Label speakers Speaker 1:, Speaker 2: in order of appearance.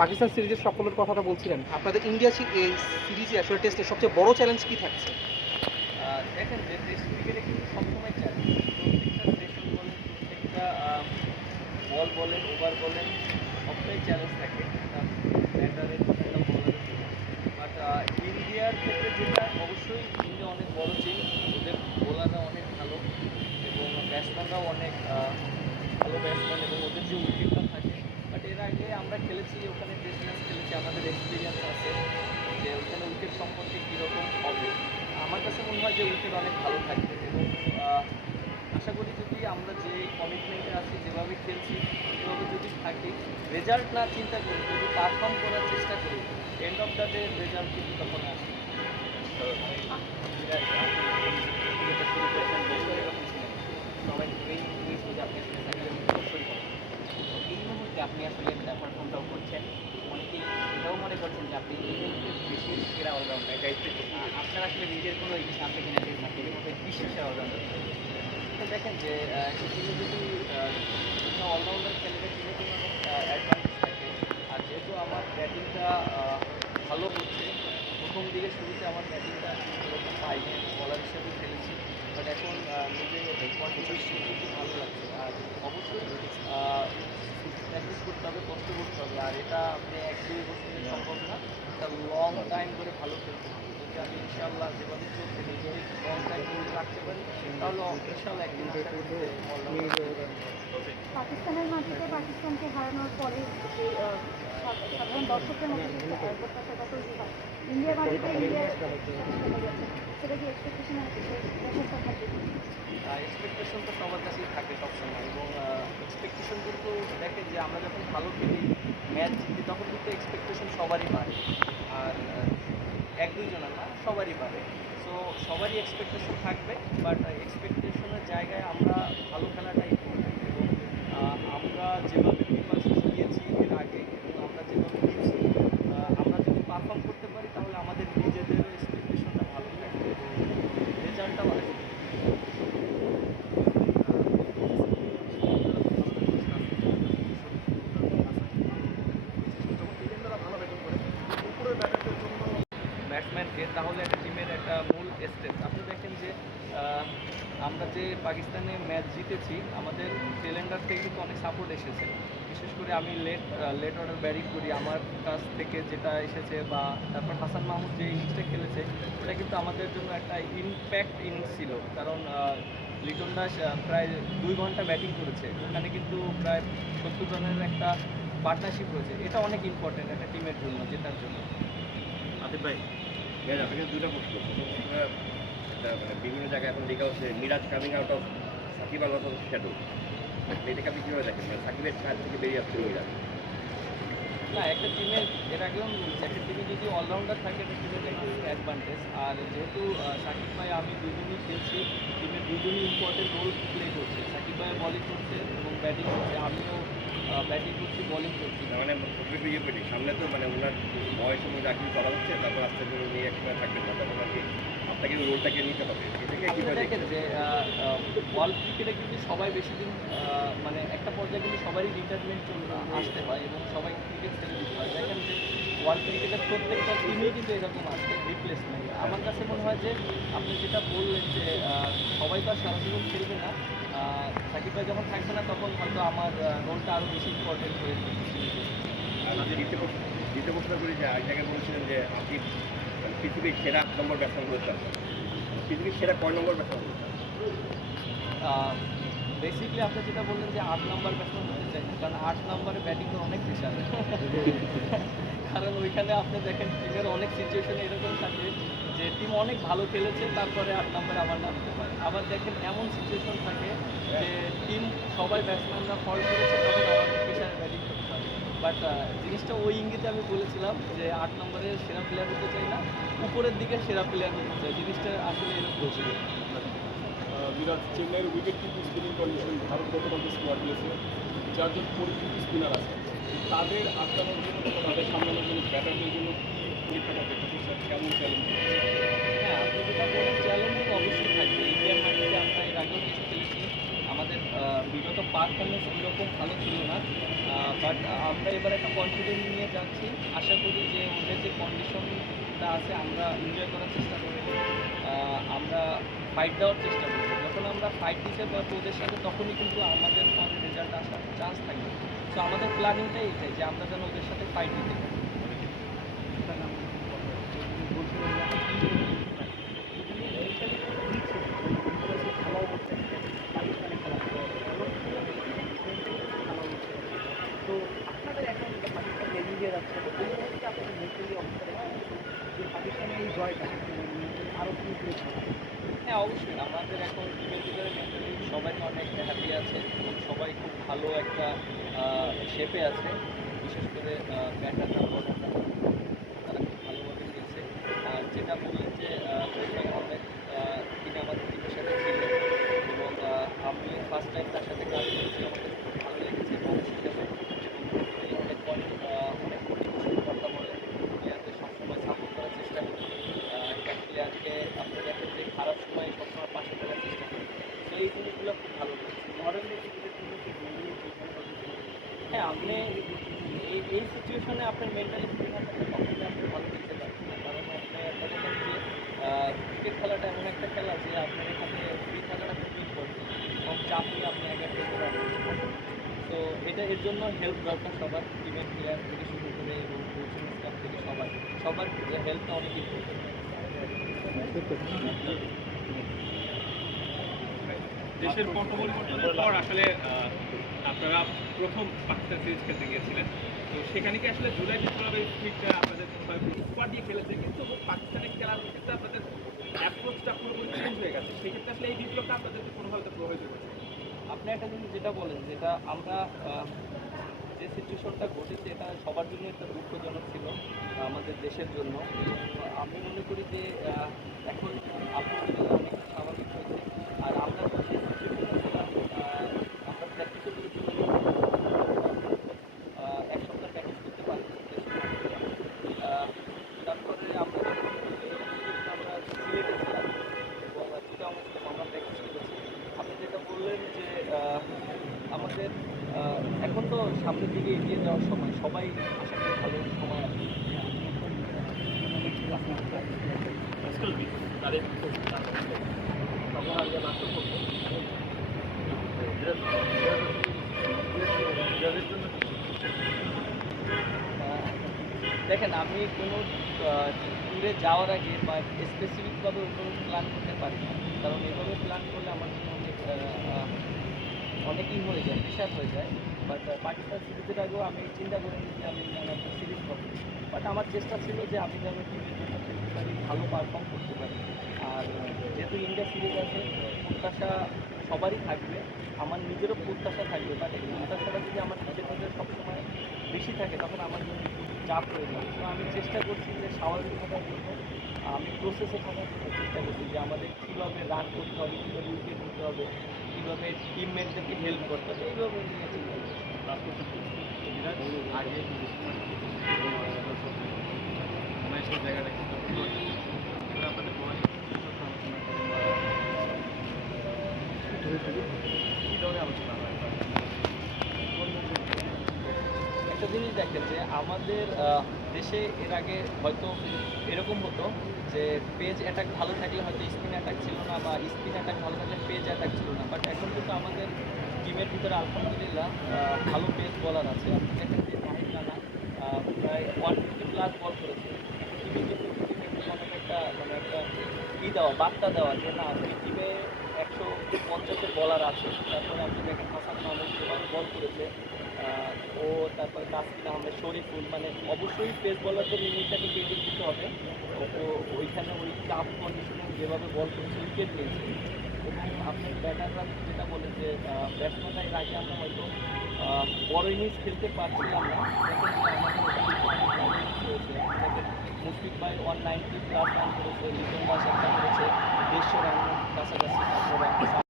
Speaker 1: পাকিস্তান সিরিজের সকলের কথাটা বলছিলেন। আপনাদের ইন্ডিয়া এই সিরিজে আসলে টেস্টের সবচেয়ে বড় চ্যালেঞ্জ কি থাকছে?
Speaker 2: দেখেন যে টেস্ট ক্রিকেটে কিন্তু সবসময় চ্যালেঞ্জ প্রত্যেকটা বলেন, প্রত্যেকটা বল বলেন ওভার বলেন, সবটাই চ্যালেঞ্জ থাকে। হয় যে উইকেট অনেক ভালো থাকবে আশা করি যদি আমরা যে কমিটমেন্টে আছি, যেভাবে খেলছি, সেভাবে যদি থাকি রেজাল্ট না চিন্তা করি, যদি পারফর্ম করার চেষ্টা করি end of the day result কিন্তু তখন আসে
Speaker 3: এই মুহূর্তে আপনি আসলে পারফর্মটাও করছেন। অনেকেই এটাও মনে করছেন যে আপনি সেরা অলরাউন্ডার আপনার আসলে নিজের কোনো ইচ্ছা আছে কিনা যে মধ্যে বিশ্ব সেরা অলরাউন্ডার
Speaker 2: দেখেন যে যদি অলরাউন্ডার খেলে টিমে কোনো অ্যাডভান্টেজ থাকে আর যেহেতু আমার ব্যাটিংটা ভালো হচ্ছে প্রথম দিকে শুরুতে আমার ব্যাটিংটা এরকম পাইনি বলার হিসেবে খেলেছি বাট এখন আহ, নিজে কন্ট্রিবিউশন খুব ভালো লাগছে আর অবশ্যই প্র্যাকটিস করতে হবে কষ্ট এটা আপনি এক দুই বছরের সম্ভব না একটা লং টাইম ধরে ভালো খেলতে হবে। যদি আমি ইনশাল্লাহ যেভাবে চলছে নিজে লং টাইম ধরে রাখতে পারি তাহলে ইনশাল্লাহ একদিন
Speaker 4: পাকিস্তানের মাটিতে পাকিস্তানকে হারানোর পরে সাধারণ দর্শকদের মধ্যে হয়। ইন্ডিয়ার মাটিতে ইন্ডিয়ার সেটা কি এক্সপেকটেশনের প্রশংসা থাকবে?
Speaker 2: এক্সপেকটেশন তো সবার কাছেই থাকে সবসময় এবং এক্সপেকটেশন কিন্তু দেখে যে আমরা যখন ভালো খেলি, ম্যাচ জিতি, তখন কিন্তু এক্সপেকটেশন সবারই বাড়ে। আর এক দুইজনের না, সবারই বাড়ে। সো সবারই এক্সপেকটেশন থাকবে বাট এক্সপেকটেশনের জায়গায় আমরা ভালো খেলাটাই important এবং আমরা যেভাবে প্রিপারেশন নিয়েছি এর আগে এবং আমরা যেভাবে খেলছি আহ, আমরা যদি পারফর্ম করতে পারি তাহলে আমাদের নিজেদেরও এক্সপেকটেশনটা ভালো থাকবে এবং রেজাল্টটাও আসবে ব্যাটসম্যানকে তাহলে একটা টিমের একটা মূল স্টেপ আপনি দেখেন যে আহ, আমরা যে পাকিস্তানে জিতেছি আমাদের টেলেন্ডার থেকে কিন্তু অনেক সাপোর্ট এসেছে। বিশেষ করে আমি লেট লেট অর্ডার ব্যাটিং করি আমার কাছ থেকে যেটা এসেছে বা তারপর হাসান মাহমুদ যে ইনিংসটা খেলেছে ওটা কিন্তু আমাদের জন্য একটা ইম্প্যাক্ট ইনিংস ছিল। কারণ লিটন দাস প্রায় দুই ঘণ্টা ব্যাটিং করেছে। ওখানে কিন্তু প্রায় সত্তর রানের একটা পার্টনারশিপ হয়েছে এটা অনেক ইম্পর্টেন্ট একটা টিমের জন্য জেতার জন্য।
Speaker 5: আতিফ ভাই আপনাকে দুটো প্রশ্ন, একটা মানে বিভিন্ন জায়গায় এখন লেখা হচ্ছে Miraz coming out of Shakib Al Hasan shadow এটাকে আপনি কীভাবে দেখেন? মানে সাকিবের ছাদ থেকে বেরিয়ে আসছে মিরাজ
Speaker 2: না একটা টিমের এর আগেও একটা টিমে যদি অলরাউন্ডার থাকে একটা টিমের অ্যাডভান্টেজ আর যেহেতু সাকিব ভাই আমি দুজনই খেলছি টিমের দুজনই ইম্পর্টেন্ট রোল প্লে করছে। সাকিব ভাই বলিং করছে এবং ব্যাটিং করছে। আমিও ব্যাটিং করছি বলিং করছি।
Speaker 5: তার মানে ইয়ে পেটি। সামনে তো মানে ওনার বয়সের মধ্যে চাকরি করা হচ্ছে তারপর আস্তে করে উনি একসময় থাকবেন না তখন আর কি আপনাকে রোলটাকে নিতে হবে।
Speaker 2: দেখেন যে ওয়ার্ল্ড ক্রিকেটে কিন্তু সবাই বেশি দিন মানে একটা পর্যায়ে কিন্তু সবারই রিটায়ারমেন্ট আসতে হয় এবং সবাই ক্রিকেট ছেড়ে দিতে হয়। দেখেন যে ওয়ার্ল্ড ক্রিকেটের প্রত্যেকটা টিমেই কিন্তু এরকম আছে রিপ্লেসমেন্ট আমার কাছে মনে হয় যে আপনি যেটা বললেন যে সবাই তো আর সারা জীবন খেলবে না সাকিব ভাই যখন থাকবে না তখন হয়তো আমার রোলটা আরও বেশি ইম্পর্টেন্ট হয়ে যাবে
Speaker 5: দ্বিতীয় প্রশ্ন করি যে এক জায়গায় বলছিলেন যে আপনি পৃথিবীর সেরা নম্বর ব্যাটসম্যান চান পৃথিবীর সেরা কয় নম্বর ব্যাটসম্যান চান
Speaker 2: বেসিকলি আপনি যেটা বললেন যে আট নাম্বার ব্যাটসম্যান হতে চাই, কারণ আট নাম্বারে ব্যাটিং তো অনেক প্রেশার কারণ ওইখানে আপনি দেখেন টিমের অনেক সিচুয়েশন এরকম থাকে যে টিম অনেক ভালো খেলেছে, তারপরে আট নাম্বারে আবার নামতে পারে। আবার দেখেন এমন সিচুয়েশন থাকে যে টিম সবাই ব্যাটসম্যানরা ফল করেছে, তখন আমাদের প্রেশারে ব্যাটিং বাট জিনিসটা ওই ইঙ্গিতে আমি বলেছিলাম যে আট নম্বরে সেরা প্লেয়ার হতে চাই না উপরের দিকে সেরা প্লেয়ার হতে চাই। জিনিসটা আসলে এরকম
Speaker 6: বিরাট চেন্নাইয়ের wicket keeping spinning condition Bharat গতকাল স্কোয়াড দিয়েছে চারজন পরিচিত স্পিনার আছে। তাদের আটকানোর জন্য তাদের সামলানোর জন্য ব্যাটারদের জন্য কি পরীক্ষাটা দেখতে স্যার কেমন চ্যালেঞ্জ
Speaker 2: হ্যাঁ আপনি যেটা বলেন চ্যালেঞ্জিং অবশ্যই থাকবে। ইন্ডিয়ান মাটিতে আমরা এর আগেও কিছু খেলেছি। আমাদের বিগত পারফরমেন্স ওইরকম ভালো ছিল না। বাট আমরা এবার একটা কনফিডেন্স নিয়ে যাচ্ছি। আশা করি যে ওদের যে কন্ডিশনটা আছে, আমরা এনজয় করার চেষ্টা করব। আমরা ফাইট দেওয়ার চেষ্টা করব। যখন আমরা ফাইট দিতে পারব ওদের সাথে, তখনই কিন্তু আমাদের রেজাল্ট আসার চান্স থাকবে। সো আমাদের প্ল্যানিংটাই এটাই যে আমরা যেন ওদের সাথে ফাইট দিতে পারি
Speaker 3: তো আপনাদের এখন যে পাকিস্তান এগিয়ে যাচ্ছে তো এই মুহূর্তে আপনাদের মেন্টালি অবস্থাটা কেমন? যে পাকিস্তানের এই জয়টা আরও কি করেছে
Speaker 2: হ্যাঁ অবশ্যই। আমাদের এখন টিমের ভিতরে সবাই অনেক হ্যাপি আছে এবং সবাই খুব ভালো একটা শেপে আছে। বিশেষ করে ব্যাটাররা বলাররা তারা খুব ভালোভাবে খেলছে। আর যেটা বললেন যে আহমেদ তিনি আমাদের টিমের সাথে এবং আমি ফার্স্ট টাইম তার সাথে কাজ করেছি আমাদের খুব ভালো লেগেছে মানুষ হিসেবে এবং তিনি অনেক point, আহ, অনেক মোটিভেশন কথা বলে প্লেয়ারদের সবসময় সাপোর্ট করার চেষ্টা করি আহ, একটা প্লেয়ারকে আপনি দেখেন যে খারাপ সময় সবসময় পাশে থাকার চেষ্টা করি তো এই জিনিসগুলো খুব ভালো লেগেছে
Speaker 3: মডার্ন ক্রিকেটের জন্য কি মেন্টালি
Speaker 2: হ্যাঁ আপনি এই এই সিচুয়েশনে আপনার মেন্টালি ফ্রি না থাকলে কখনোই আপনি ভালো খেলতে পারবেন না কারণ আপনি একটা দেখেন যে ক্রিকেট খেলাটা এমন একটা খেলা আপনার এখানে খুবই ইম্পর্টেন্ট এবং চাপ নিয়ে আপনি তো এটা এর জন্য হেল্প দরকার সবার। টিমের প্লেয়ার থেকে শুরু করে এবং কোচিং স্টাফ থেকে সবাই সবার হেল্পটা অনেক
Speaker 7: দেশের পট পর আসলে আপনারা প্রথম পাকিস্তান সিরিজ খেলতে গিয়েছিলেন। তো সেখানে কি আসলে জুলাই বিপ্লবের আপনাদের দিয়ে খেলেছে কিন্তু পাকিস্তানের খেলার ক্ষেত্রে আপনাদের অ্যাপ্রোচটা পুরোপুরি চেঞ্জ হয়ে গেছে। সেক্ষেত্রে আসলে এই বিপ্লবটা আপনাদেরকে কোনোভাবে প্রভাবিত করছে
Speaker 2: আপনি একটা জিনিস যেটা বলেন, যেটা আমরা যে সিচুয়েশনটা ঘটেছে, এটা সবার জন্য একটা দুঃখজনক ছিল, আমাদের দেশের জন্য। আমি মনে করি যে এখন আলহামদুলিল্লাহ অনেক স্বাভাবিক হয়েছে আর আমরা যে সিচুয়েশনে ছিলাম আহ, আমরা প্র্যাকটিসও করেছি আহ, এক সপ্তাহ প্র্যাকটিস করতে পারি তারপরে আমরা যখন আমরা সিলেটে ছিলাম এবং চিটাং ছিলাম আমরা প্র্যাকটিস করেছি আপনি যেটা বললেন যে আহ, আমাদের আহ, এখন তো সামনের দিকে এগিয়ে যাওয়ার সময় সবাই ভালো সময় আসবে তখন করব। দেখেন, আমি কোনো ট্যুরে যাওয়ার আগে বা স্পেসিফিকভাবে কোনো প্ল্যান করতে পারি না। কারণ এভাবে প্ল্যান করলে আমার জন্য অনেক অনেকই হয়ে যায় প্রেশার হয়ে যায় বাট পাকিস্তান সিরিজের আগেও আমি চিন্তা করিনি যে আমি যেন একটা সিরিজ পাবো। বাট আমার চেষ্টা ছিল যে আমি যেন টিমের জন্য খেলতে পারি, ভালো পারফর্ম করতে পারি। আর যেহেতু ইন্ডিয়া সিরিজ আছে, প্রত্যাশা সবারই থাকবে, আমার নিজেরও প্রত্যাশা থাকবে বাট এই প্রত্যাশাটা যদি আমার নিজের মধ্যে সবসময় বেশি থাকে, তখন আমার জন্য চাপ হয়ে যাবে তো আমি চেষ্টা করছি যে স্বাভাবিক থাকার জন্য, আমি প্রসেসে থাকার জন্য চেষ্টা করছি যে আমাদের কীভাবে রান করতে হবে, কীভাবে উইকেট নিতে হবে কীভাবে টিমমেটদেরকে হেল্প করতে হবে। এইভাবে।
Speaker 7: আগে জায়গাটা আপনাদের কী ধরনের আলোচনা হয়
Speaker 2: একটা জিনিস দেখেন যে আমাদের দেশে এর আগে হয়তো এরকম হতো যে পেজ অ্যাটাক ভালো থাকলে হয়তো স্পিন অ্যাটাক ছিল না বা স্পিন অ্যাটাক ভালো থাকলে পেজ অ্যাটাক ছিল না। বাট এখন কিন্তু আমাদের টিমের ভিতরে আলহামদুলিল্লাহ ভালো পেজ বলার আছে। আপনি দেখেন যে প্রায় ওয়ান ফিফটি প্লাস বল করেছে। টিমে কিন্তু অনেক একটা মানে একটা ই দেওয়া, বার্তা দেওয়া যে না ওই টিমে একশো পঞ্চাশের বলার আছে। তারপরে আপনি দেখেন হাসান মাহমুদ বল করেছে। ও তারপরে তাসকিন আহমেদ শরীফুল মানে অবশ্যই পেস বলারদের লিমিটটাকে ক্রেডিট দিতে হবে। তো ওইখানে ওই টাফ কন্ডিশনে যেভাবে বল করেছে উইকেট নিয়েছে। এবং আপনার ব্যাটাররা যেটা বলে যে ব্যাটসম্যানরা আগে আমরা হয়তো বড় ইনিংস খেলতে পারছিলাম না। মুশফিক ভাই ওয়ান নাইনটি প্লাস রান করেছে, লিটন দাস একটা করেছে, দেড়শো রান কাছাকাছি।